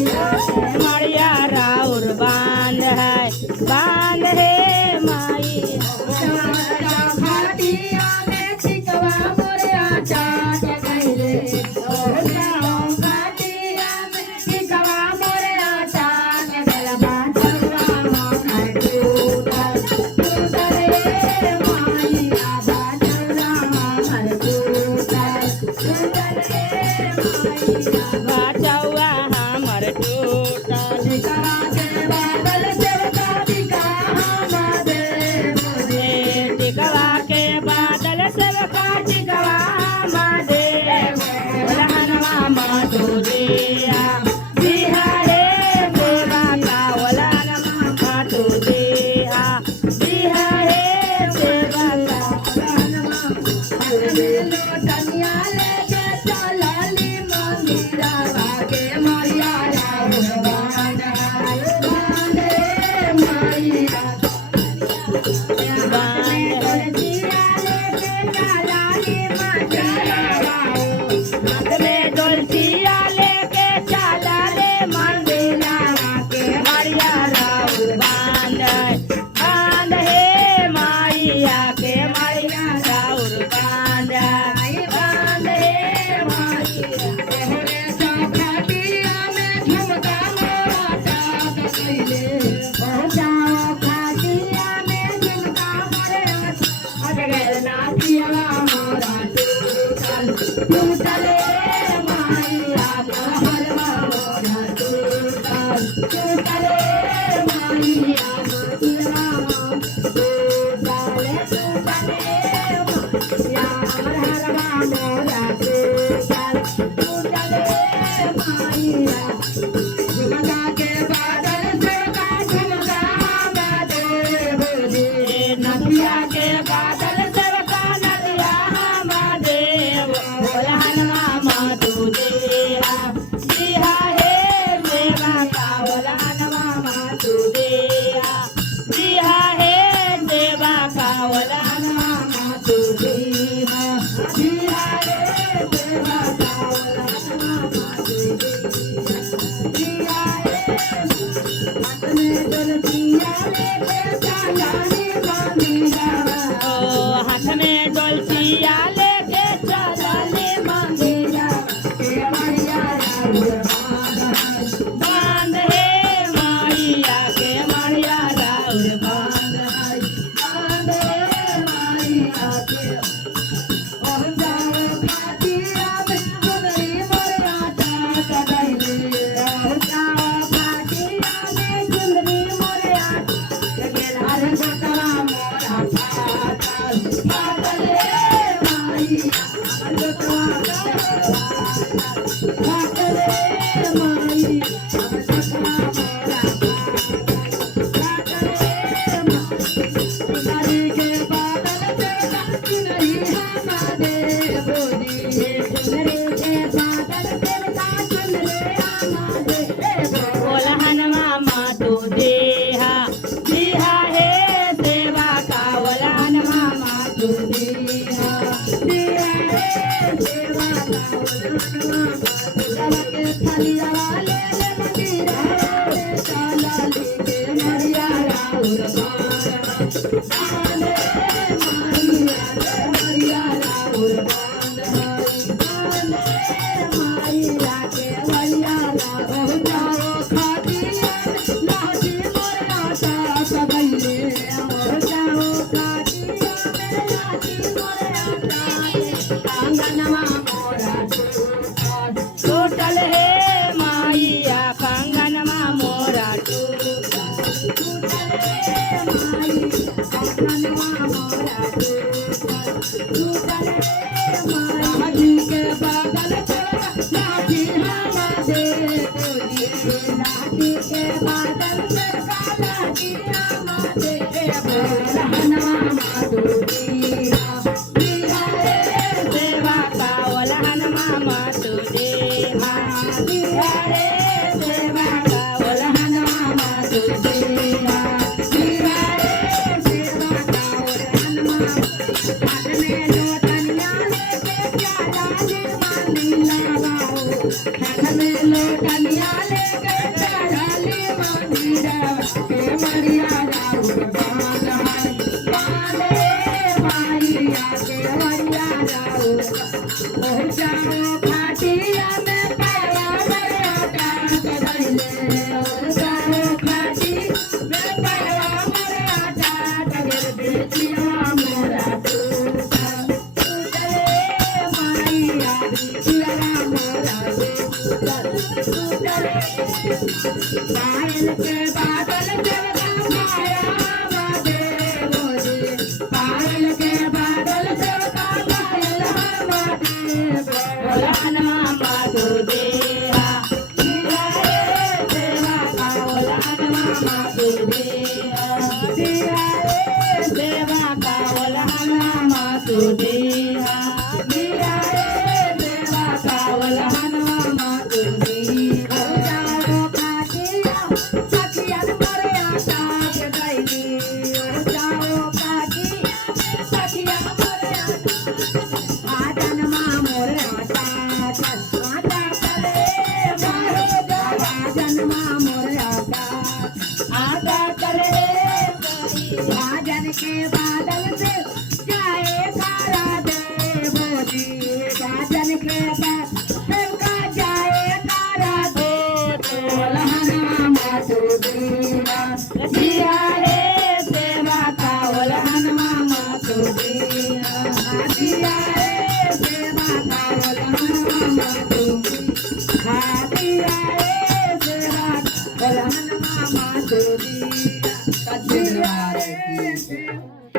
मड़िया राउर बांध है बांध है माई बाचौआ हमर टूटल टिकवा के बादल सब का टिकवा मादे लहनवा माधुरिया बिहारे देवा का वलनमा माधुरिया बिहारे देवा का लोटनिया लेके चलली मंदिरवा के मैया राउर बांधे मैया हाथ में डोलचिया लेके चला ले मंदिरा के मरिया राउर बांध हे माइया के मरिया राउर बांध हे माइया झुमका मोरा चाक कैले टूटले माइया हलवा मोरा टूटले माइया हलवा मोरा टूटले माइया झुमका के बादल झुमका झुमका महादेव जी नदिया के बादल झुमका नदिया महादेव बोलहनवा माधुदेहा बिहा हे देवा का बोलहनवा माधुदेहा बिहा हे देवा का बोलहनवा माधुदेहा बिहा हे देवा का बोलहनवा माधुदेहा हाथ में डोलचिया लेके चलले मंदिरा बांध हे माइया के मरिया राउर बांध हे माइया के बोलहनवा माधुदेहा बिहा हे देवा का बोलहनवा माधुदेहा बिहा हे देवा का बोलहनवा के थलिया ले ले मंदिरा चला लेके मरिया राउर बांध माइया मरिया राउर बांध माइया के मरिया राउर खातिया लाठी मोरा साथ गइले जाओ खातिया लाठी मोरा आंगनवा मोरा टूटल हे माइया कंगनवा मोरा टूटल हे माइया कंगनवा मोरा टूटल हे माई के बादल लाठी हवा दे लाठी के बादल लाठी हवा दे बोलहनवा माधुदेहा बिहा हे देवा का बोलहनवा माधुदेहा लगाओ हाथ में लोटनिया लेके चढ़ली मंदिरवा के मरिया राउर बांध है बांधे माइया के मरिया राउर ओ जाओ फाटिया में पैरा मरिया टाट गइले ओ जाओ फाटी में पैरा मरिया टाट गइले बेटिया मोरा टूटा टूटले माइया बेटिया मोरा टूटले पायल के बादल देवता माया बादे मोरे पायल के बादल देवता पायल बादे बोलाना माधु देहा दिया रे देवा का बोलाना माधु देहा दिया रे देवा का बोलाना माधु देहा दिया रे देवा का बोलाना माधु देहा जाओ काटिया सखिया मरे आटा के गईली जाओ काटिया सखिया मरे आजन मोर आटा आटा चले मारो आजन मोर आटा चले आजन के बादल से जाए खारा दे मोदी आजन के बादल का जाए खारा दे बोलहना मातु दीना दिया रे देवा का बोलहना मातु दीना दिया रे देवा का बोलहना मातु दिया रे देवा बोलहना मातु